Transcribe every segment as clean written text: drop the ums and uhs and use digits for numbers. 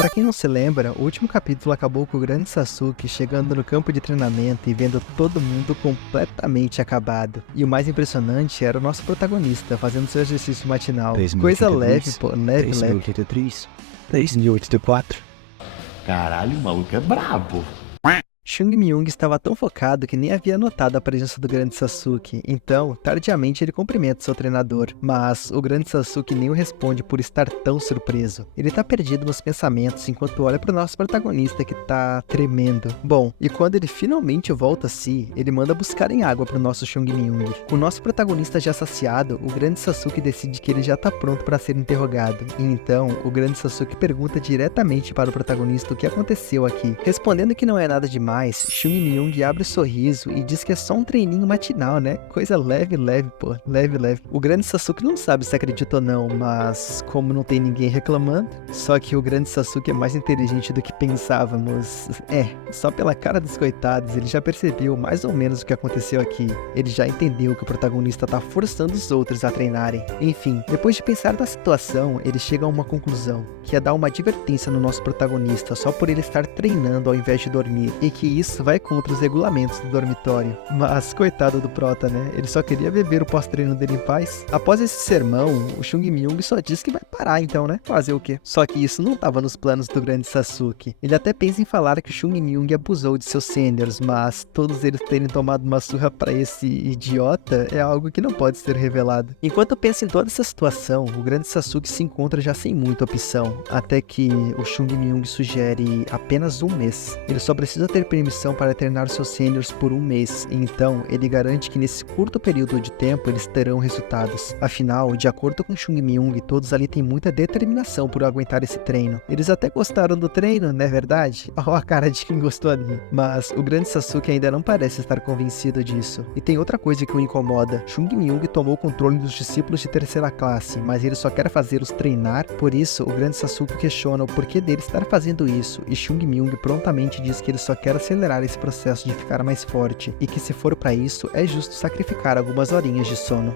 Pra quem não se lembra, o último capítulo acabou com o grande Sasuke chegando no campo de treinamento e vendo todo mundo completamente acabado. E o mais impressionante era o nosso protagonista fazendo seu exercício matinal. Coisa leve, pô, leve. 3.083, 3.084. Caralho, o maluco é brabo. Chung Myung estava tão focado que nem havia notado a presença do grande Sasuke, então, tardiamente ele cumprimenta seu treinador, mas o grande Sasuke nem o responde por estar tão surpreso. Ele tá perdido nos pensamentos enquanto olha pro nosso protagonista que tá tremendo. Bom, e quando ele finalmente volta a si, ele manda buscarem água pro nosso Chung Myung. Com o nosso protagonista já saciado, o grande Sasuke decide que ele já tá pronto para ser interrogado, e então, o grande Sasuke pergunta diretamente para o protagonista o que aconteceu aqui. Respondendo que não é nada demais, Chung Myung abre o sorriso e diz que é só um treininho matinal, né? Coisa leve, pô. Leve. O grande Sasuke não sabe se acredita ou não, mas como não tem ninguém reclamando, só que o grande Sasuke é mais inteligente do que pensávamos. Só pela cara dos coitados, ele já percebeu mais ou menos o que aconteceu aqui. Ele já entendeu que o protagonista tá forçando os outros a treinarem. Enfim, depois de pensar na situação, ele chega a uma conclusão, que é dar uma advertência no nosso protagonista só por ele estar treinando ao invés de dormir, e que isso vai contra os regulamentos do dormitório. Mas coitado do prota, né? Ele só queria beber o pós-treino dele em paz. Após esse sermão, o Chung Myung só diz que vai parar então, né? Fazer o quê? Só que isso não estava nos planos do grande Sasuke. Ele até pensa em falar que o Chung Myung abusou de seus seniors, mas todos eles terem tomado uma surra pra esse idiota é algo que não pode ser revelado. Enquanto pensa em toda essa situação, o grande Sasuke se encontra já sem muita opção, até que o Chung Myung sugere apenas um mês. Ele só precisa ter permissão para treinar seus seniors por um mês, e então ele garante que nesse curto período de tempo eles terão resultados. Afinal, de acordo com Chung Myung, todos ali têm muita determinação por aguentar esse treino. Eles até gostaram do treino, não é verdade? Olha a cara de quem gostou ali. Mas o grande Sasuke ainda não parece estar convencido disso. E tem outra coisa que o incomoda. Chung Myung tomou o controle dos discípulos de terceira classe, mas ele só quer fazê-los treinar. Por isso, o grande Sasuke questiona o porquê dele estar fazendo isso, e Chung Myung prontamente diz que ele só quer acelerar esse processo de ficar mais forte, e que se for pra isso, é justo sacrificar algumas horinhas de sono.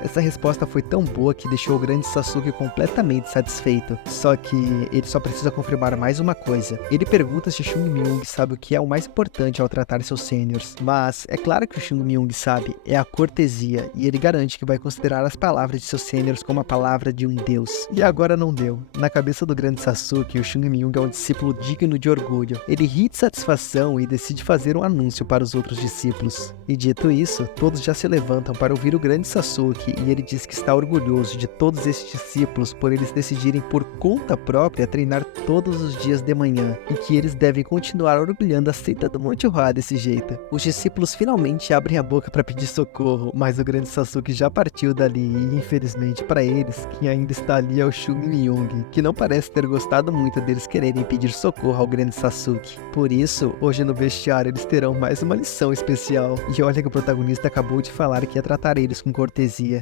Essa resposta foi tão boa que deixou o grande Sasuke completamente satisfeito. Só que ele só precisa confirmar mais uma coisa. Ele pergunta se Chung Myung sabe o que é o mais importante ao tratar seus seniors. Mas é claro que o Chung Myung sabe, é a cortesia. E ele garante que vai considerar as palavras de seus seniors como a palavra de um deus. E agora não deu. Na cabeça do grande Sasuke, o Chung Myung é um discípulo digno de orgulho. Ele ri de satisfação e decide fazer um anúncio para os outros discípulos. E dito isso, todos já se levantam para ouvir o grande Sasuke, e ele diz que está orgulhoso de todos esses discípulos por eles decidirem por conta própria treinar todos os dias de manhã, e que eles devem continuar orgulhando a seita do Monte Hua desse jeito. Os discípulos finalmente abrem a boca para pedir socorro, mas o grande Sasuke já partiu dali e infelizmente para eles, quem ainda está ali é o Chung Myung, que não parece ter gostado muito deles quererem pedir socorro ao grande Sasuke. Por isso, hoje no vestiário eles terão mais uma lição especial, e olha que o protagonista acabou de falar que ia tratar eles com cortesia.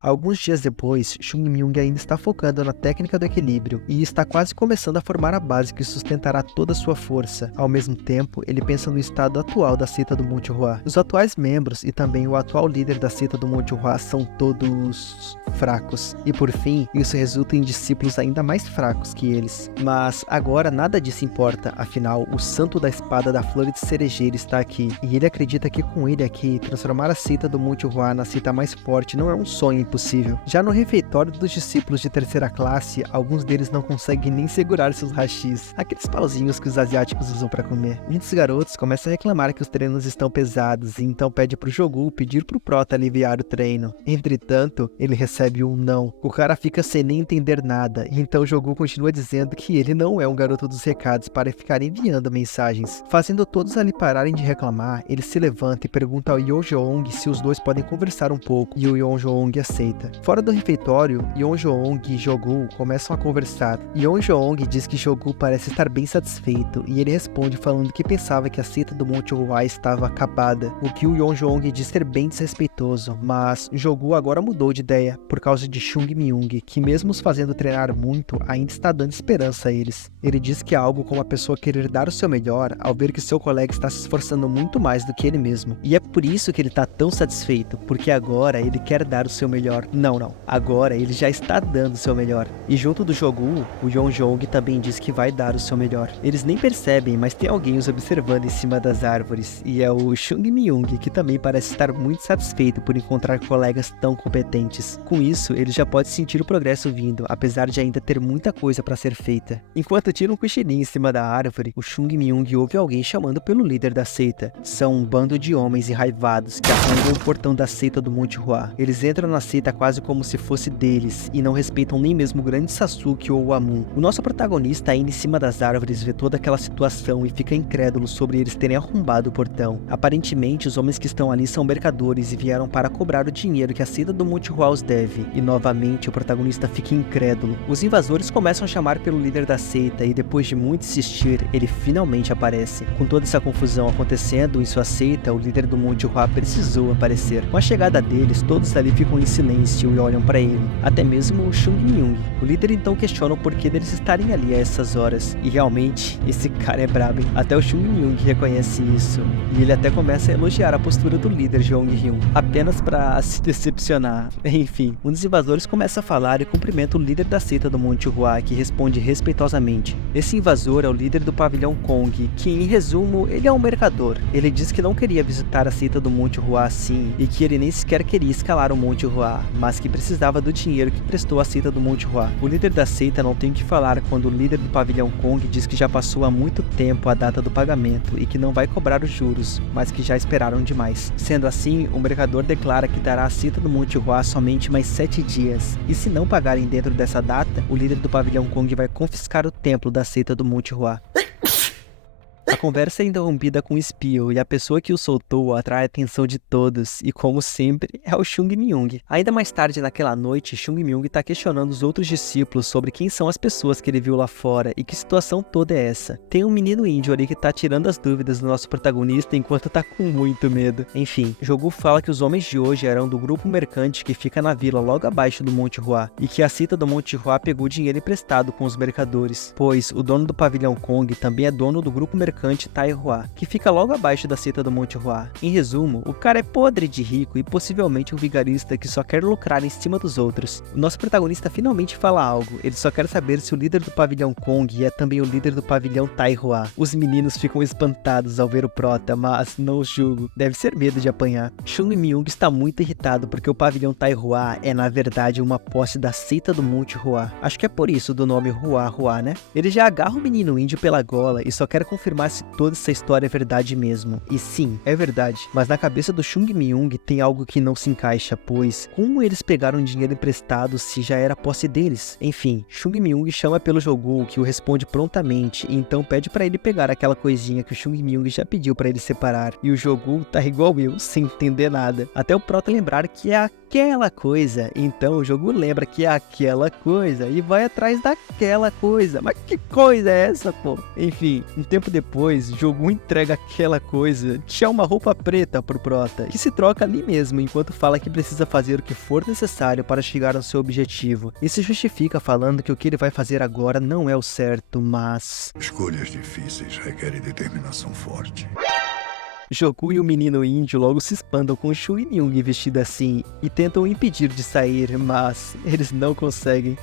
Alguns dias depois, Chung Myung ainda está focando na técnica do equilíbrio e está quase começando a formar a base que sustentará toda a sua força. Ao mesmo tempo, ele pensa no estado atual da seita do Monte Hua. Os atuais membros e também o atual líder da seita do Monte Hua são todos fracos. E por fim, isso resulta em discípulos ainda mais fracos que eles. Mas agora nada disso importa, afinal, o santo da espada da flor de cerejeira está aqui. E ele acredita que com ele aqui, transformar a seita do Monte Hua na seita mais forte não é um sonho impossível. Já no refeitório dos discípulos de terceira classe, alguns deles não conseguem nem segurar seus hashis, aqueles pauzinhos que os asiáticos usam para comer. Muitos garotos começam a reclamar que os treinos estão pesados, e então pede pro Jogu pedir pro Prota aliviar o treino. Entretanto, ele recebe um não. O cara fica sem nem entender nada, e então o Jogu continua dizendo que ele não é um garoto dos recados para ficar enviando mensagens. Fazendo todos ali pararem de reclamar, ele se levanta e pergunta ao Yeonjong se os dois podem conversar um pouco, e o Yeonjong aceita. Fora do refeitório, Yeonjong e Jogu começam a conversar. Yeonjong diz que Jogu parece estar bem satisfeito, e ele responde falando que pensava que a seita do Monte Hua estava acabada, o que o Yeonjong diz ser bem desrespeitoso, mas Jogu agora mudou de ideia, por causa de Chung Myung, que mesmo os fazendo treinar muito, ainda está dando esperança a eles. Ele diz que é algo como a pessoa querer dar o seu melhor ao ver que seu colega está se esforçando muito mais do que ele mesmo. E é por isso que ele está tão satisfeito, porque agora ele quer dar o seu melhor. Não. Agora ele já está dando o seu melhor. E junto do Jogu, o Yonjong também diz que vai dar o seu melhor. Eles nem percebem, mas tem alguém os observando em cima das árvores. E é o Chung Myung, que também parece estar muito satisfeito por encontrar colegas tão competentes. Com isso, ele já pode sentir o progresso vindo, apesar de ainda ter muita coisa para ser feita. Enquanto tira um cochilinho em cima da árvore, o Chung Myung ouve alguém chamando pelo líder da seita. São um bando de homens enraivados que arrombam o portão da seita do Monte Hua. Eles entram na seita quase como se fosse deles e não respeitam nem mesmo o grande Sasuke ou o Amun. O nosso protagonista ainda em cima das árvores vê toda aquela situação e fica incrédulo sobre eles terem arrombado o portão. Aparentemente, os homens que estão ali são mercadores e vieram para cobrar o dinheiro que a seita do Monte Hua os deve. E novamente o protagonista fica incrédulo. Os invasores começam a chamar pelo líder da seita e depois de muito insistir, ele finalmente aparece. Com toda essa confusão acontecendo em sua seita, o líder do Monte Hua precisou aparecer. Com a chegada deles, todos ali ficam em silêncio e olham para ele. Até mesmo o Chung Myung. O líder então questiona o porquê deles estarem ali a essas horas. E realmente, esse cara é brabo, hein? Até o Chung Myung reconhece isso. E ele até começa a elogiar a postura do líder Jong Hyun, apenas para se decepcionar. Enfim, um dos invasores começa a falar e cumprimenta o líder da seita do Monte Hua, que responde respeitosamente. Esse invasor é o líder do pavilhão Kong, que em resumo, ele é um mercador. Ele diz que não queria visitar a seita do Monte Hua assim, e que ele nem sequer queria escalar o Monte Hua, mas que precisava do dinheiro que prestou a seita do Monte Hua. O líder da seita não tem o que falar quando o líder do pavilhão Kong diz que já passou há muito tempo a data do pagamento e que não vai cobrar os juros, mas que já esperaram demais. Sendo assim, o mercador declara que dará a seita do Monte Hua somente mais 7 dias, e se não pagarem dentro dessa data, o líder do pavilhão Kong vai confiscar o templo da seita do Monte Hua. A conversa é interrompida com um espio e a pessoa que o soltou atrai a atenção de todos e, como sempre, é o Chung Myung. Ainda mais tarde naquela noite, Chung Myung está questionando os outros discípulos sobre quem são as pessoas que ele viu lá fora e que situação toda é essa. Tem um menino índio ali que tá tirando as dúvidas do nosso protagonista enquanto tá com muito medo. Enfim, Jogu fala que os homens de hoje eram do grupo mercante que fica na vila logo abaixo do Monte Hua e que a seita do Monte Hua pegou dinheiro emprestado com os mercadores, pois o dono do pavilhão Kong também é dono do grupo mercante Tai Hua, que fica logo abaixo da seita do Monte Hua. Em resumo, o cara é podre de rico e possivelmente um vigarista que só quer lucrar em cima dos outros. O nosso protagonista finalmente fala algo, ele só quer saber se o líder do pavilhão Kong é também o líder do pavilhão Tai Hua. Os meninos ficam espantados ao ver o prota, mas não os julgo, deve ser medo de apanhar. Chung Myung está muito irritado porque o pavilhão Tai Hua é na verdade uma posse da seita do Monte Hua. Acho que é por isso do nome Hua, né? Ele já agarra o menino índio pela gola e só quer confirmar se toda essa história é verdade mesmo. E sim, é verdade, mas na cabeça do Chung Myung tem algo que não se encaixa, pois como eles pegaram dinheiro emprestado se já era posse deles? Enfim, Chung Myung chama pelo Jogu, que o responde prontamente e então pede pra ele pegar aquela coisinha que o Chung Myung já pediu pra ele separar. E o Jogu tá igual eu, sem entender nada. Até o prota lembrar que é aquela coisa. Então o Jogu lembra que é aquela coisa e vai atrás daquela coisa. Mas que coisa é essa, pô? Enfim, um tempo depois, Jogu entrega aquela coisa, que é uma roupa preta pro prota, que se troca ali mesmo, enquanto fala que precisa fazer o que for necessário para chegar ao seu objetivo. E se justifica falando que o que ele vai fazer agora não é o certo, mas... Escolhas difíceis requerem determinação forte. Jogu e o menino índio logo se espantam com o Chung Myung vestido assim e tentam o impedir de sair, mas eles não conseguem.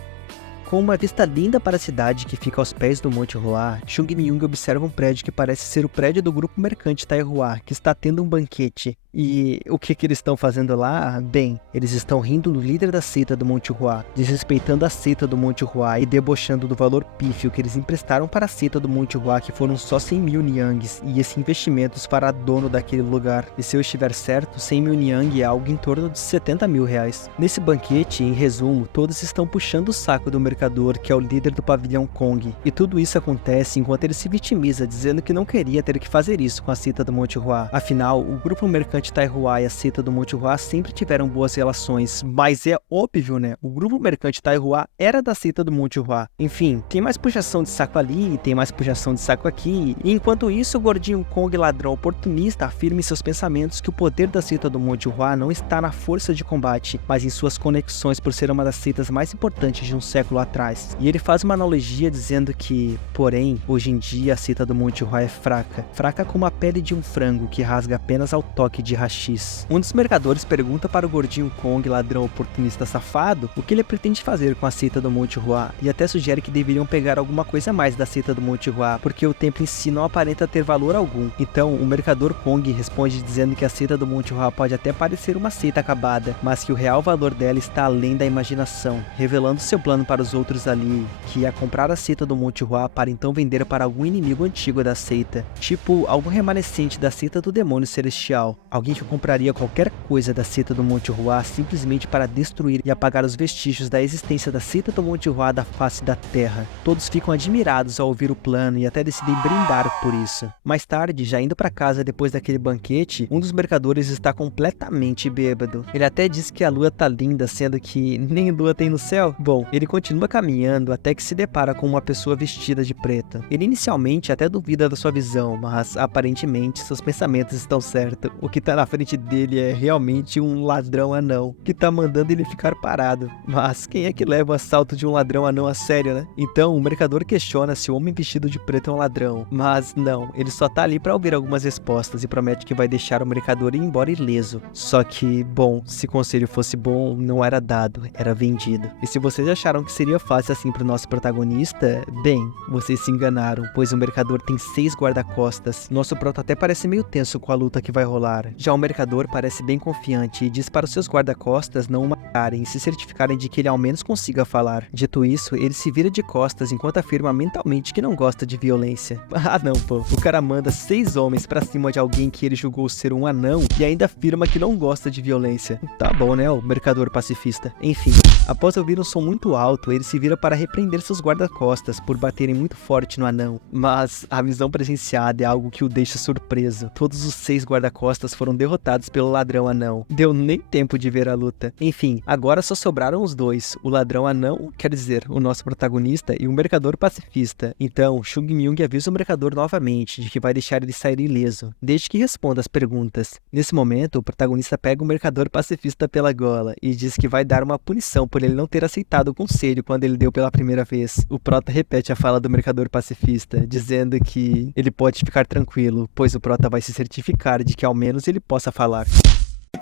Com uma vista linda para a cidade que fica aos pés do Monte Hua, Chung Myung observa um prédio que parece ser o prédio do grupo mercante Tai Hua, que está tendo um banquete. E o que eles estão fazendo lá? Bem, eles estão rindo do líder da seita do Monte Hua, desrespeitando a seita do Monte Hua e debochando do valor pífio que eles emprestaram para a seita do Monte Hua, que foram só 100 mil niangues, e esse investimento fará dono daquele lugar. E se eu estiver certo, 100 mil niang é algo em torno de 70 mil reais. Nesse banquete, em resumo, todos estão puxando o saco do mercador, que é o líder do pavilhão Kong. E tudo isso acontece enquanto ele se vitimiza, dizendo que não queria ter que fazer isso com a seita do Monte Hua. Afinal, o grupo mercante Tai Hua e a seita do Monte Hua sempre tiveram boas relações, mas é óbvio, né? O grupo mercante Tai Hua era da seita do Monte Hua. Enfim, tem mais puxação de saco ali, tem mais puxação de saco aqui, e enquanto isso, o gordinho Kong ladrão oportunista afirma em seus pensamentos que o poder da seita do Monte Hua não está na força de combate, mas em suas conexões por ser uma das seitas mais importantes de um século atrás. E ele faz uma analogia dizendo que, porém, hoje em dia a seita do Monte Hua é fraca como a pele de um frango que rasga apenas ao toque de de haxixe. Um dos mercadores pergunta para o gordinho Kong, ladrão oportunista safado, o que ele pretende fazer com a seita do Monte Hua, e até sugere que deveriam pegar alguma coisa a mais da seita do Monte Hua, porque o templo em si não aparenta ter valor algum. Então, o mercador Kong responde dizendo que a seita do Monte Hua pode até parecer uma seita acabada, mas que o real valor dela está além da imaginação, revelando seu plano para os outros ali, que ia comprar a seita do Monte Hua para então vender para algum inimigo antigo da seita, tipo algum remanescente da seita do demônio celestial, alguém que compraria qualquer coisa da seita do Monte Hua simplesmente para destruir e apagar os vestígios da existência da seita do Monte Hua da face da terra. Todos ficam admirados ao ouvir o plano e até decidem brindar por isso. Mais tarde, já indo para casa depois daquele banquete, um dos mercadores está completamente bêbado. Ele até diz que a lua tá linda, sendo que nem lua tem no céu. Bom, ele continua caminhando até que se depara com uma pessoa vestida de preto. Ele inicialmente até duvida da sua visão, mas aparentemente seus pensamentos estão certos. O que tá na frente dele é realmente um ladrão anão, que tá mandando ele ficar parado. Mas quem é que leva o assalto de um ladrão anão a sério, né? Então o mercador questiona se o homem vestido de preto é um ladrão, mas não, ele só tá ali pra ouvir algumas respostas e promete que vai deixar o mercador ir embora ileso. Só que, bom, se conselho fosse bom, não era dado, era vendido. E se vocês acharam que seria fácil assim pro nosso protagonista, bem, vocês se enganaram, pois o mercador tem 6 guarda-costas. Nosso prota até parece meio tenso com a luta que vai rolar. Já o mercador parece bem confiante e diz para os seus guarda-costas não o matarem e se certificarem de que ele ao menos consiga falar. Dito isso, ele se vira de costas enquanto afirma mentalmente que não gosta de violência. Ah não, pô, o cara manda 6 homens pra cima de alguém que ele julgou ser um anão e ainda afirma que não gosta de violência. Tá bom, né, o mercador pacifista. Enfim, após ouvir um som muito alto, ele se vira para repreender seus guarda-costas por baterem muito forte no anão. Mas a visão presenciada é algo que o deixa surpreso. Todos os 6 guarda-costas foram derrotados pelo ladrão anão. Deu nem tempo de ver a luta. Enfim, agora só sobraram os dois, o ladrão anão, quer dizer, o nosso protagonista, e o mercador pacifista. Então, Chung Myung avisa o mercador novamente de que vai deixar ele sair ileso, desde que responda as perguntas. Nesse momento, o protagonista pega o mercador pacifista pela gola e diz que vai dar uma punição por ele não ter aceitado o conselho quando ele deu pela primeira vez. O prota repete a fala do mercador pacifista, dizendo que ele pode ficar tranquilo, pois o prota vai se certificar de que ao menos ele possa falar.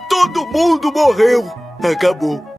Todo mundo morreu! Acabou.